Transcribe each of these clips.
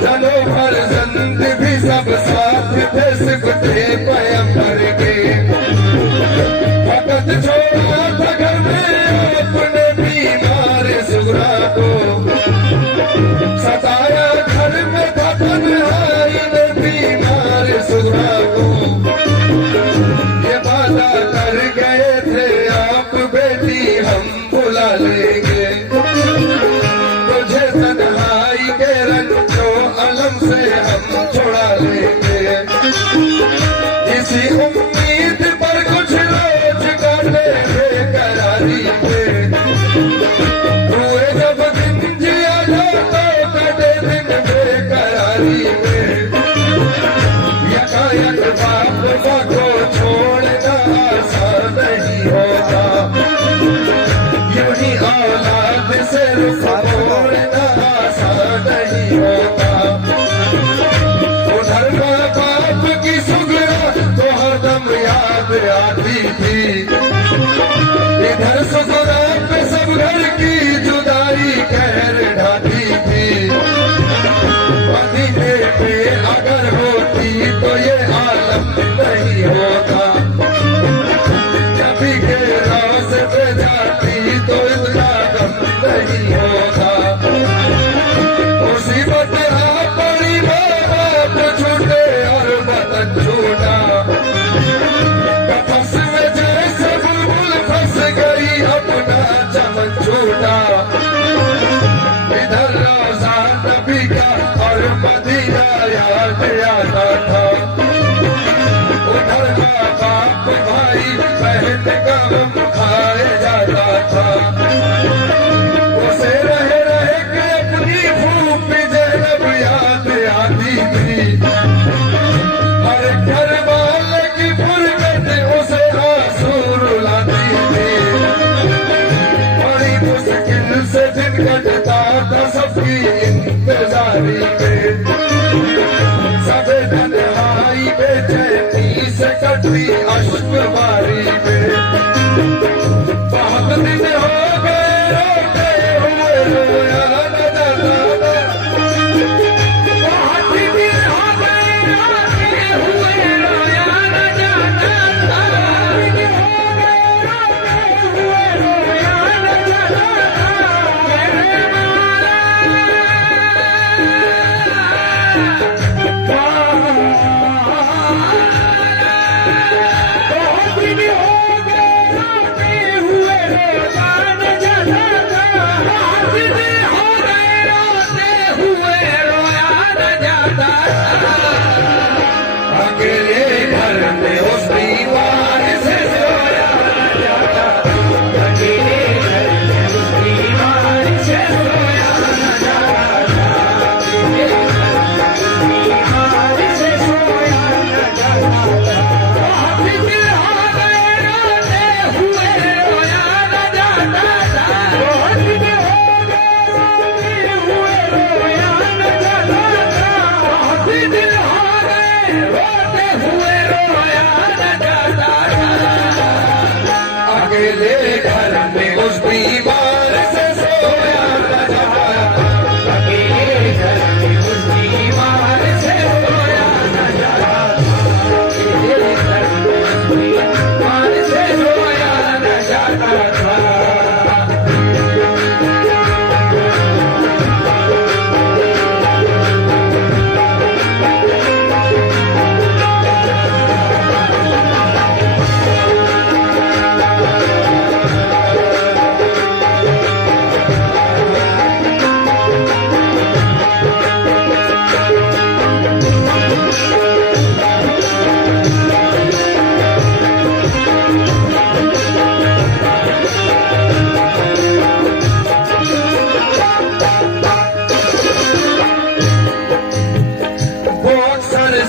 चलो फर्जंद भी सब साथ थे सिखते पैगंबर के। फकत छोड़ा था घर में अपने बीमार सुगरा को, सताया घर में था तन्हाई में बीमार सुगरा को। ये वादा कर गए थे आप बेटी हम बुला लेंगे तुझे, तन्हाई के रंजो अलम से हम छुड़ा लेंगे। इसी उम्मीद पर कुछ रोज काटे बेकरारी पे, हुए जब दिन जिया तो कटे दिन बेकरारी में। यकायक बाप माँ को छोड़ना आसान नहीं होता, यूं ही औलाद से रुख मोड़ना आसान नहीं होता। उधर माँ बाप की सुगरा तो हरदम याद आती थी, इधर सुगरा पे सब घर की जुदाई कहर ढाती थी। मदीने पे अगर होती तो ये आलम नहीं होता, जभी के रोज़े पे जाती तो इतना गम नहीं होता। मुसीबत आ पड़ी माँ बाप छूटे और वतन छूटा, कफस में जैसे बुलबुल फंस गई अपना चमन छूटा। इधर रोज़ा नबी का और मदीना याद आता था, उधर माँ बाप भाई बहन का गम खाए जाता था। उसे रहे रहे के अपनी फूफी ज़ैनब याद आती थी, हर घर वाले की फुरकत उसे आंसू रुलाती थी। बड़ी मुश्किल से दिन कटता था सबकी इंतजारी में, सब तन्हाई बेचैनी से कटती अश्क बारी में। बहुत दिन हो गए रोते हुए रोया न जाता, बहुत दिन हो गए रोते हुए रोया न जाता, बहुत दिन हो गए रोते हुए रोया न जाता। मेरे मारा जाता था।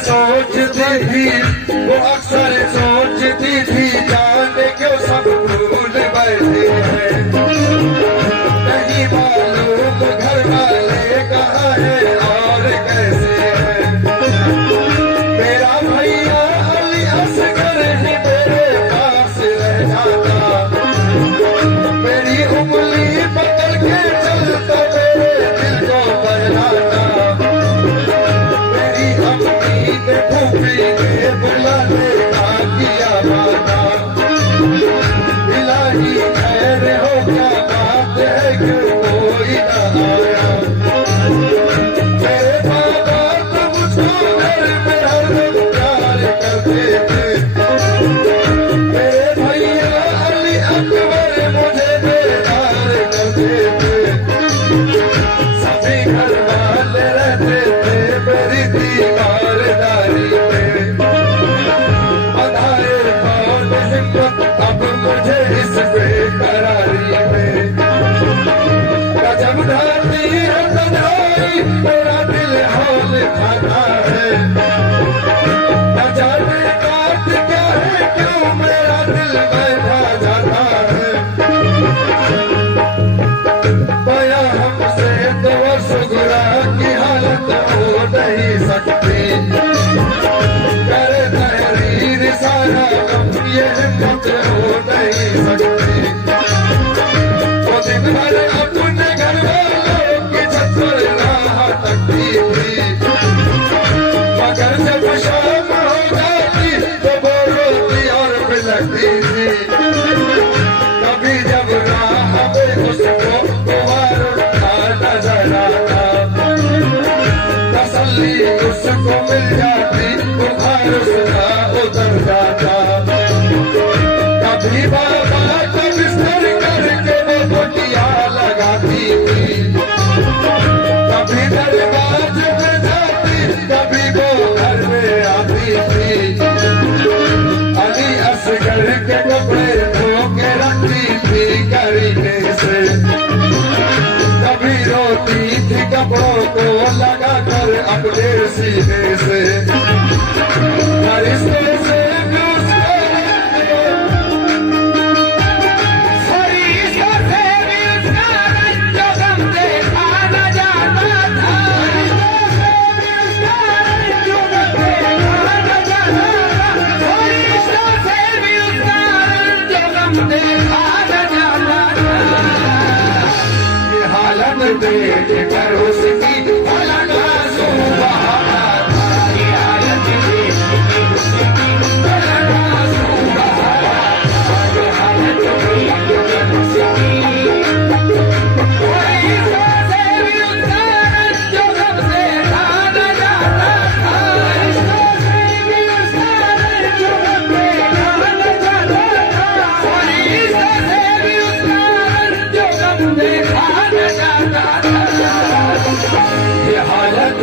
सोचती थी वो अक्सर सोचती थी, जाने क्यों सब भूल बैठे हैं। नहीं मालूम घर वाले कहाँ है और कैसे है। मेरा भैया अली असगर ही मेरे पास रह जाता। मेरी उंगली पकड़ के चलता मेरे दिल को बहलाता। फूफी ने बुलाने का किया वादा। इलाही खैर हो क्या बात है क्यों कोई न आया। मेरे बाबा तो मुझको घर में हरदम प्यार करते थे। मेरे भैया अली अकबर मुझे बेदार करते थे। सभी घर वाले रहते थे मेरी दीवारदारी में। बधाए कौन हिम्मत अब मुझे इस बेकरारी में। गजब ढाती है तन्हाई मेरा दिल हौल खाता है। न जाने बात क्या है क्यों मेरा दिल बैठा जाता है। पाया हमसे तो सुगरा की हालत हो नहीं सकती। करे तहरीर सारा गम ये हिम्मत हो नहीं सकती। वो दिन भर अपने घर वालों की छत पर राह तकती थी। मगर जब शाम हो जाती तो वो रोती और बिलखती थी। कभी जब राह में उसको कुंवार उठा नजर आता। तसल्ली उसको मिल जाती बुखार उसका उतर जाता। कभी बाबा को बिस्तर करके वो घुटिया लगाती थी। कभी दरबार में जाती कभी वो घर में आती थी। अली असगर के कपड़े धो के रखती थी करीने से। कभी रोती थी कपड़ों को लगा कर अपने सीने से। फरिश्ते से भी उसका रंजो गम देखा न जाता था। फरिश्तों से भी उसका रंजो गम देखा न जाता था। ये हालत देख कर उसकी पलक आंसू बहाता था। ये हालत देख पलक आंसू बहाता था। ये हालत देख उसकी फरिश्तों से भी उसका रंजो गम देखा न जाता था। फरिश्तों से भी उसका रंजो गम देखा न जाता था। फरिश्तों से भी उसका रंजो गम देखा न जाता था। ये हालत